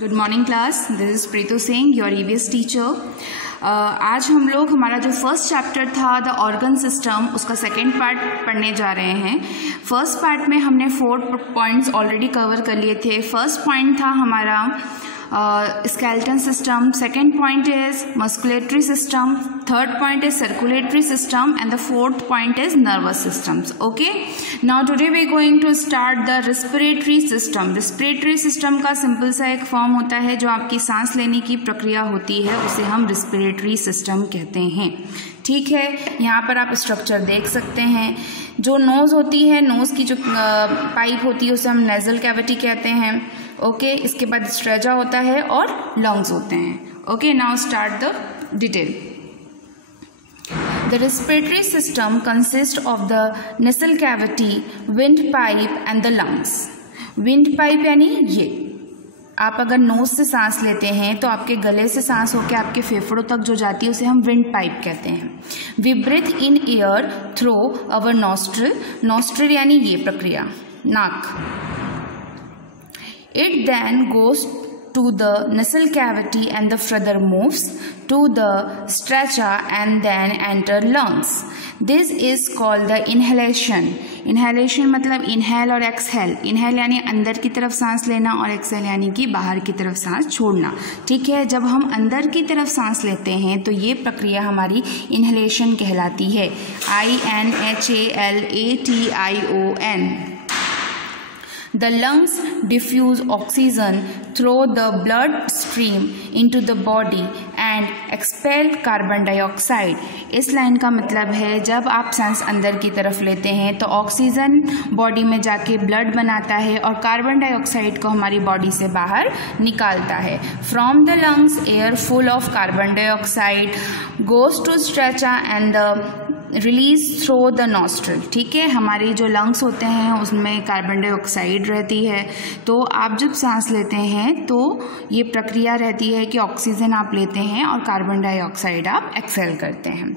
Good morning class, this is Preetu Singh, your EVS teacher. आज हम लोग हमारा जो फर्स्ट चैप्टर था द ऑर्गन सिस्टम, उसका सेकेंड पार्ट पढ़ने जा रहे हैं। फर्स्ट पार्ट में हमने 4 पॉइंट्स ऑलरेडी कवर कर लिए थे। फर्स्ट पॉइंट था हमारा skeleton system, second point is musculatory system, third point is circulatory system and the fourth point is nervous systems. Okay, now today we going to start the respiratory system. Respiratory system का simple सा एक form होता है जो आपकी सांस लेने की प्रक्रिया होती है, उसे हम रेस्पिरेटरी सिस्टम कहते हैं। ठीक है, यहाँ पर आप स्ट्रक्चर देख सकते हैं। जो नोज होती है, नोज की जो पाइप होती है उसे हम नेजल कैविटी कहते हैं। ओके, इसके बाद स्ट्रेजा होता है और लंग्स होते हैं। Okay, now start the detail. The respiratory system consists of the nasal cavity, windpipe and the lungs. Windpipe यानी ये, आप अगर नोज से सांस लेते हैं तो आपके गले से सांस होकर आपके फेफड़ों तक जो जाती है उसे हम विंड पाइप कहते हैं। We breathe in air through our nostril, nostril यानी ये प्रक्रिया, नाक। It then goes to the nasal cavity and the further moves to the trachea and then enter lungs. This is called the inhalation. Inhalation मतलब inhale और exhale. Inhale यानी अंदर की तरफ सांस लेना और exhale यानी कि बाहर की तरफ सांस छोड़ना। ठीक है, जब हम अंदर की तरफ सांस लेते हैं तो ये प्रक्रिया हमारी inhalation कहलाती है। INHALATION। The lungs diffuse oxygen through the blood stream into the body and expel carbon dioxide. इस लाइन का मतलब है जब आप सांस अंदर की तरफ लेते हैं तो ऑक्सीजन बॉडी में जाके ब्लड बनाता है और कार्बन डाइऑक्साइड को हमारी बॉडी से बाहर निकालता है। From the lungs air full of carbon dioxide goes to trachea and the release through the nostril. ठीक है, हमारे जो लंग्स होते हैं उसमें कार्बन डाइऑक्साइड रहती है, तो आप जब सांस लेते हैं तो ये प्रक्रिया रहती है कि ऑक्सीजन आप लेते हैं और कार्बन डाइऑक्साइड आप एक्सहेल करते हैं।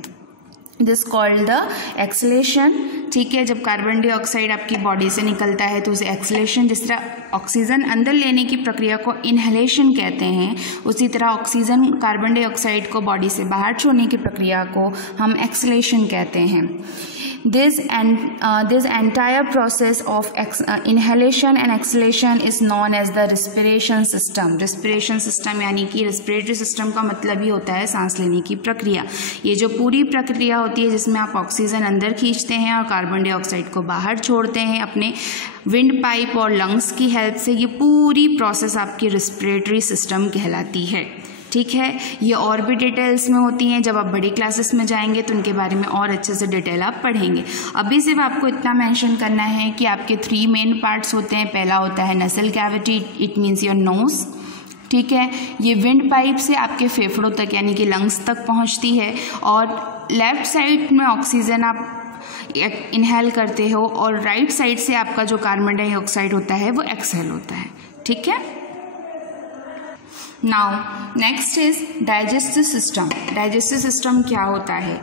This called the acceleration. ठीक है, जब कार्बन डाइऑक्साइड आपकी बॉडी से निकलता है तो उसे एक्सलेशन, जिस तरह ऑक्सीजन अंदर लेने की प्रक्रिया को इनहेलेशन कहते हैं, उसी तरह ऑक्सीजन कार्बन डाइऑक्साइड को बॉडी से बाहर छोड़ने की प्रक्रिया को हम एक्सलेशन कहते हैं। This entire process of inhalation and exhalation is known as the respiration system. Respiration system यानी कि respiratory system का मतलब ही होता है सांस लेने की प्रक्रिया। ये जो पूरी प्रक्रिया होती है जिसमें आप ऑक्सीजन अंदर खींचते हैं और कार्बन डाइऑक्साइड को बाहर छोड़ते हैं अपने विंड पाइप और लंग्स की हेल्प से, ये पूरी प्रोसेस आपकी रेस्पिरेटरी सिस्टम कहलाती है। ठीक है, ये और भी डिटेल्स में होती हैं, जब आप बड़ी क्लासेस में जाएंगे तो उनके बारे में और अच्छे से डिटेल आप पढ़ेंगे। अभी सिर्फ आपको इतना मेंशन करना है कि आपके 3 मेन पार्ट्स होते हैं। पहला होता है नसल cavity, it means your nose. ठीक है, ये विंड पाइप से आपके फेफड़ों तक यानी कि लंग्स तक पहुंचती है और लेफ्ट साइड में ऑक्सीजन आप इनहेल करते हो और राइट साइड से आपका जो कार्बन डाइऑक्साइड होता है वो एक्सहेल होता है। ठीक है, now next is digestive system. Digestive system क्या होता है?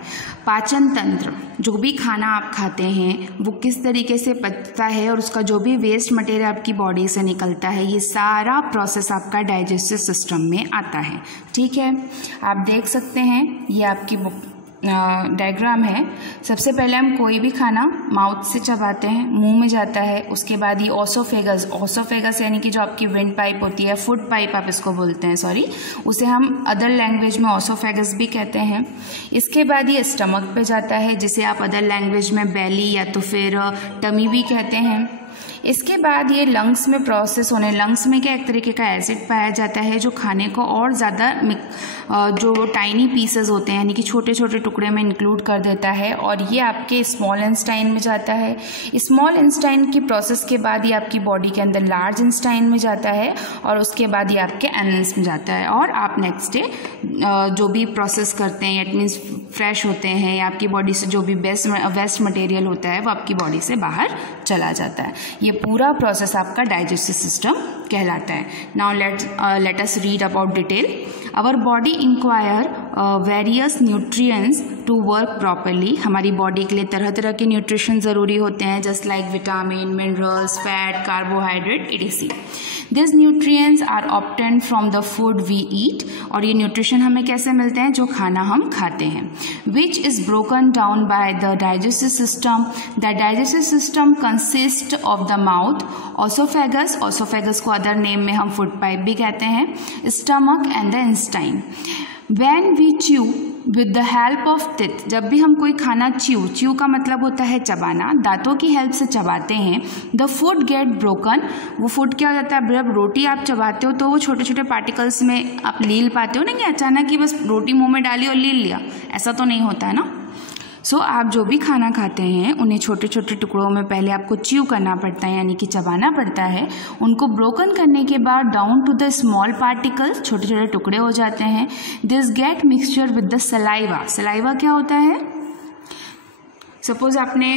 पाचन तंत्र, जो भी खाना आप खाते हैं वो किस तरीके से पचता है और उसका जो भी वेस्ट मटेरियल आपकी बॉडी से निकलता है, ये सारा प्रोसेस आपका डाइजेस्टिव सिस्टम में आता है। ठीक है, आप देख सकते हैं ये आपकी डायग्राम है। सबसे पहले हम कोई भी खाना माउथ से चबाते हैं, मुंह में जाता है, उसके बाद ये ओसोफेगस, ओसोफेगस यानी कि जो आपकी विंड पाइप होती है, फूड पाइप आप इसको बोलते हैं, सॉरी, उसे हम अदर लैंग्वेज में ओसोफेगस भी कहते हैं। इसके बाद ये स्टमक पे जाता है, जिसे आप अदर लैंग्वेज में बेली या तो फिर टमी भी कहते हैं। इसके बाद ये लंग्स में प्रोसेस होने, लंग्स में क्या एक तरीके का एसिड पाया जाता है जो खाने को और ज़्यादा जो टाइनी पीसेस होते हैं यानी कि छोटे छोटे टुकड़े में इंक्लूड कर देता है और ये आपके स्मॉल इंस्टाइन में जाता है। स्मॉल इंस्टाइन की प्रोसेस के बाद ये आपकी बॉडी के अंदर लार्ज इंस्टाइन में जाता है और उसके बाद ये आपके एनल्स में जाता है और आप नेक्स्ट डे जो भी प्रोसेस करते हैं, इट मीन्स फ्रेश होते हैं या आपकी बॉडी से जो भी वेस्ट मटेरियल होता है वो आपकी बॉडी से बाहर चला जाता है। ये पूरा प्रोसेस आपका डाइजेस्टिव सिस्टम कहलाता है। Now let us read about detail. Our body acquire various nutrients to work properly. हमारी बॉडी के लिए तरह तरह के न्यूट्रिशन ज़रूरी होते हैं, just like vitamin, minerals, fat, carbohydrate etc. This nutrients are obtained from the food we eat, और ये न्यूट्रिशन हमें कैसे मिलते हैं? जो खाना हम खाते हैं। Which is broken down by the digestive system. The digestive system consist of the mouth, oesophagus, oesophagus को अदर नेम में हम फूड पाइप भी कहते हैं, stomach and the Einstein. When we chew with the help of teeth, जब भी हम कोई खाना च्यू का मतलब होता है चबाना, दांतों की हेल्प से चबाते हैं, द फूड गेट ब्रोकन। वो फूड क्या हो जाता है? जब रोटी आप चबाते हो तो वो छोटे छोटे पार्टिकल्स में आप लील पाते हो ना, कि अचानक ही बस रोटी मुंह में डाली और लील लिया, ऐसा तो नहीं होता है ना। सो आप जो भी खाना खाते हैं उन्हें छोटे छोटे टुकड़ों में पहले आपको च्यू करना पड़ता है, यानी कि चबाना पड़ता है। उनको ब्रोकन करने के बाद down to the small particles, छोटे छोटे टुकड़े हो जाते हैं। This get mixture with the saliva. Saliva क्या होता है? सपोज आपने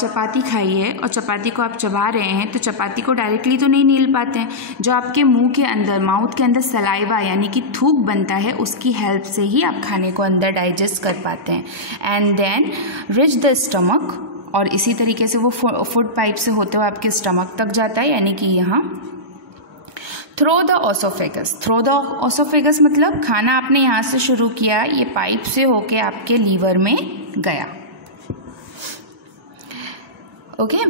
चपाती खाई है और चपाती को आप चबा रहे हैं, तो चपाती को डायरेक्टली तो नहीं नील पाते हैं, जो आपके मुंह के अंदर, माउथ के अंदर सलाइवा यानी कि थूक बनता है, उसकी हेल्प से ही आप खाने को अंदर डाइजेस्ट कर पाते हैं। And then reach the stomach, और इसी तरीके से वो फूड पाइप से होते हुए आपके स्टमक तक जाता है, यानी कि यहाँ through the oesophagus. Through the oesophagus मतलब खाना आपने यहाँ से शुरू किया, ये पाइप से होके आपके लीवर में गया। Okay,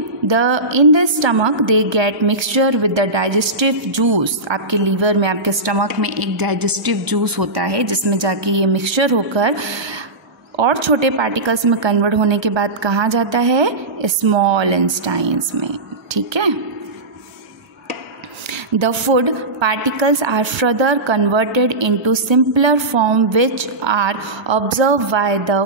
in the stomach they get mixture with the digestive juice। आपके लीवर में, आपके स्टमक में एक डाइजेस्टिव जूस होता है, जिसमें जाके ये मिक्सचर होकर और छोटे पार्टिकल्स में कन्वर्ट होने के बाद कहाँ जाता है? स्मॉल इंस्टाइन्स में। ठीक है। The food particles are further converted into simpler form which are absorbed by the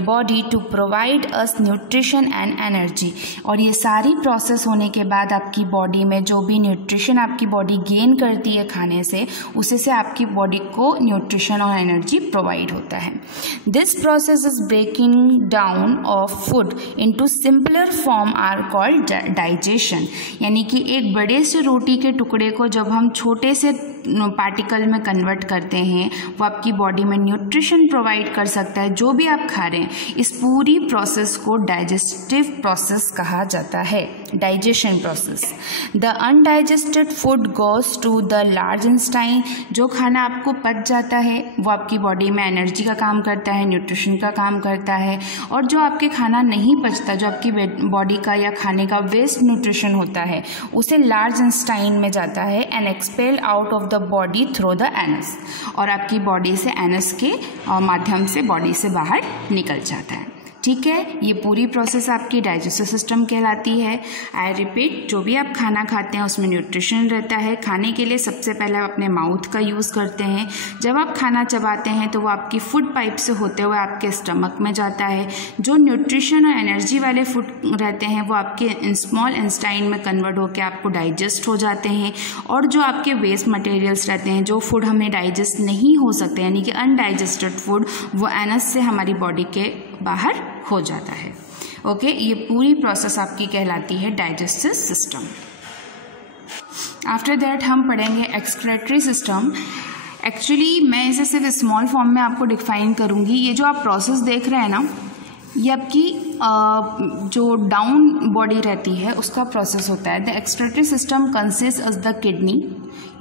body to provide us nutrition and energy। और ये सारी प्रोसेस होने के बाद आपकी बॉडी में जो भी न्यूट्रिशन आपकी बॉडी गेन करती है खाने से, उसी से आपकी बॉडी को न्यूट्रिशन और एनर्जी प्रोवाइड होता है। This process is breaking down of food into simpler form are called digestion. यानी कि एक बड़े से रोटी के टुकड़े को जब हम छोटे से पार्टिकल में कन्वर्ट करते हैं, वो आपकी बॉडी में न्यूट्रिशन प्रोवाइड कर सकता है, जो भी आप खा रहे हैं। इस पूरी प्रोसेस को डाइजेस्टिव प्रोसेस कहा जाता है, digestion process. The undigested food goes to the large intestine. जो खाना आपको पच जाता है वो आपकी बॉडी में एनर्जी का काम करता है, न्यूट्रिशन का काम करता है। और जो आपके खाना नहीं पचता, जो आपकी बॉडी का या खाने का वेस्ट न्यूट्रिशन होता है, उसे लार्ज इंस्टाइन में जाता है and expel out of the body through the anus. और आपकी बॉडी से एनस के माध्यम से बॉडी से बाहर निकल जाता है। ठीक है, ये पूरी प्रोसेस आपकी डाइजेस्टिव सिस्टम कहलाती है। आई रिपीट, जो भी आप खाना खाते हैं उसमें न्यूट्रिशन रहता है। खाने के लिए सबसे पहले आप अपने माउथ का यूज़ करते हैं। जब आप खाना चबाते हैं तो वो आपकी फूड पाइप से होते हुए आपके स्टमक में जाता है। जो न्यूट्रिशन और एनर्जी वाले फूड रहते हैं वो आपके स्मॉल इंस्टाइन में कन्वर्ट होकर आपको डाइजेस्ट हो जाते हैं। और जो आपके वेस्ट मटेरियल्स रहते हैं, जो फूड हमें डाइजेस्ट नहीं हो सकते, यानी कि अनडाइजेस्टेड फूड, वो एनस से हमारी बॉडी के बाहर हो जाता है। ओके, ये पूरी प्रोसेस आपकी कहलाती है डाइजेस्टिव सिस्टम। आफ्टर दैट हम पढ़ेंगे एक्सक्रेटरी सिस्टम। एक्चुअली मैं इसे सिर्फ स्मॉल फॉर्म में आपको डिफाइन करूँगी। ये जो आप प्रोसेस देख रहे हैं ना, ये आपकी जो डाउन बॉडी रहती है उसका प्रोसेस होता है। The excretory system consist of the kidney,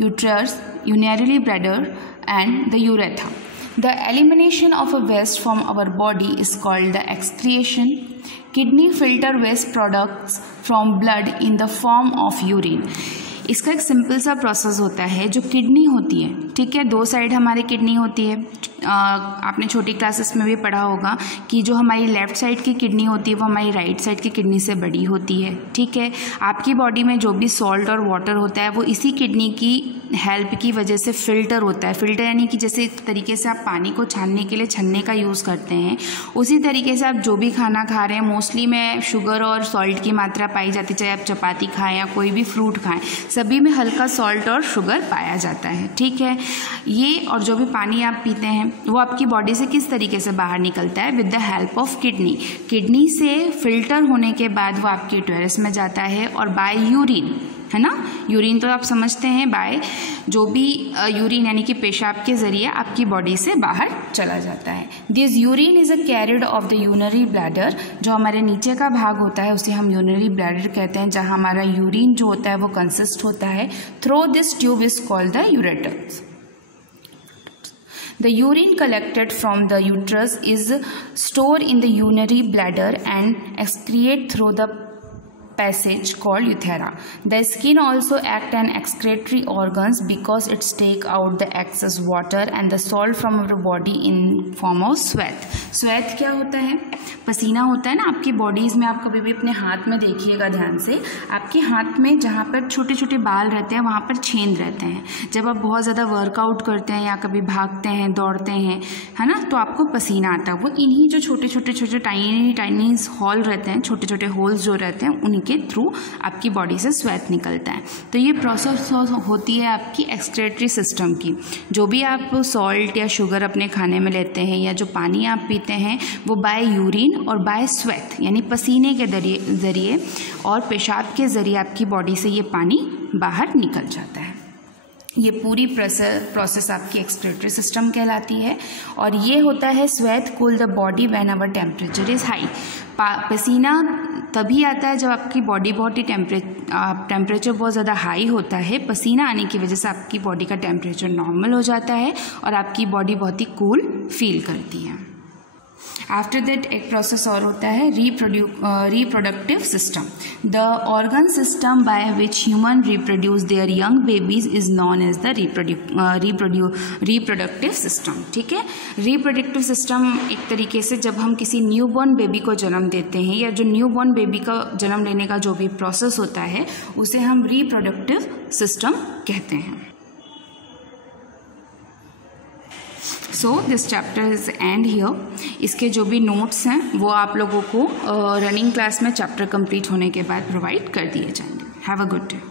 uterus, urinary bladder and the urethra. The elimination of a waste from our body is called the excretion. Kidney filter waste products from blood in the form of urine. इसका एक simple सा process होता है। जो kidney होती है, ठीक है, दो साइड हमारी किडनी होती है। आपने छोटी क्लासेस में भी पढ़ा होगा कि जो हमारी लेफ़्ट साइड की किडनी होती है वो हमारी राइट साइड की किडनी से बड़ी होती है। ठीक है, आपकी बॉडी में जो भी सॉल्ट और वाटर होता है वो इसी किडनी की हेल्प की वजह से फिल्टर होता है। फिल्टर यानी कि जैसे एक तरीके से आप पानी को छानने के लिए छन्ने का यूज़ करते हैं, उसी तरीके से आप जो भी खाना खा रहे हैं, मोस्टली में शुगर और सॉल्ट की मात्रा पाई जाती है। चाहे आप चपाती खाएँ या कोई भी फ्रूट खाएँ, सभी में हल्का सॉल्ट और शुगर पाया जाता है। ठीक है, ये और जो भी पानी आप पीते हैं वो आपकी बॉडी से किस तरीके से बाहर निकलता है? With the help of kidney. Kidney से फिल्टर होने के बाद वो आपके यूटेरस में जाता है और बाय यूरिन, है ना। यूरिन तो आप समझते हैं, बाय जो भी यूरिन यानी कि पेशाब के ज़रिए आपकी बॉडी से बाहर चला जाता है। This urine is a carried of the urinary bladder, जो हमारे नीचे का भाग होता है उसे हम यूरिनरी ब्लैडर कहते हैं, जहाँ हमारा यूरिन जो होता है वो कंसिस्ट होता है। Through this tube is called the ureter. The urine collected from the uterus is stored in the urinary bladder and excreted through the passage called urethra. The skin also act as excretory organs because it take out the excess water and the salt from our body in form of sweat. Sweat क्या होता है? पसीना होता है ना आपकी bodies में। आप कभी भी अपने हाथ में देखिएगा ध्यान से, आपके हाथ में जहाँ पर छोटे छोटे बाल रहते हैं वहाँ पर छेद रहते हैं। जब आप बहुत ज़्यादा वर्कआउट करते हैं या कभी भागते हैं, दौड़ते हैं, है ना, तो आपको पसीना आता है। वो इन्हीं जो छोटे छोटे टाइनी हॉल रहते हैं, छोटे छोटे होल्स जो रहते हैं, उन्हीं के थ्रू आपकी बॉडी से स्वेट निकलता है। तो ये प्रोसेस होती है आपकी एक्सक्रेटरी सिस्टम की। जो भी आप सॉल्ट या शुगर अपने खाने में लेते हैं या जो पानी आप पीते हैं वो बाय यूरिन और बाय स्वेट यानी पसीने के ज़रिए और पेशाब के ज़रिए आपकी बॉडी से ये पानी बाहर निकल जाता है। ये पूरी प्रोसेस आपकी एक्सक्रेटरी सिस्टम कहलाती है। और ये होता है sweat cool the body when our temperature is high. पसीना तभी आता है जब आपकी बॉडी बहुत ही टेम्परेचर बहुत ज़्यादा हाई होता है। पसीना आने की वजह से आपकी बॉडी का टेम्परेचर नॉर्मल हो जाता है और आपकी बॉडी बहुत ही कूल फील करती है। आफ्टर दैट एक प्रोसेस और होता है reproductive system. The organ system by which human reproduce their young babies is known as the reproductive system. ठीक है, रिप्रोडक्टिव सिस्टम एक तरीके से जब हम किसी न्यूबॉर्न बेबी को जन्म देते हैं या जो न्यूबॉर्न बेबी का जन्म लेने का जो भी प्रोसेस होता है उसे हम रिप्रोडक्टिव सिस्टम कहते हैं। So this chapter is and here. इसके जो भी नोट्स हैं वो आप लोगों को रनिंग क्लास में चैप्टर कंप्लीट होने के बाद प्रोवाइड कर दिए जाएंगे। Have a good day.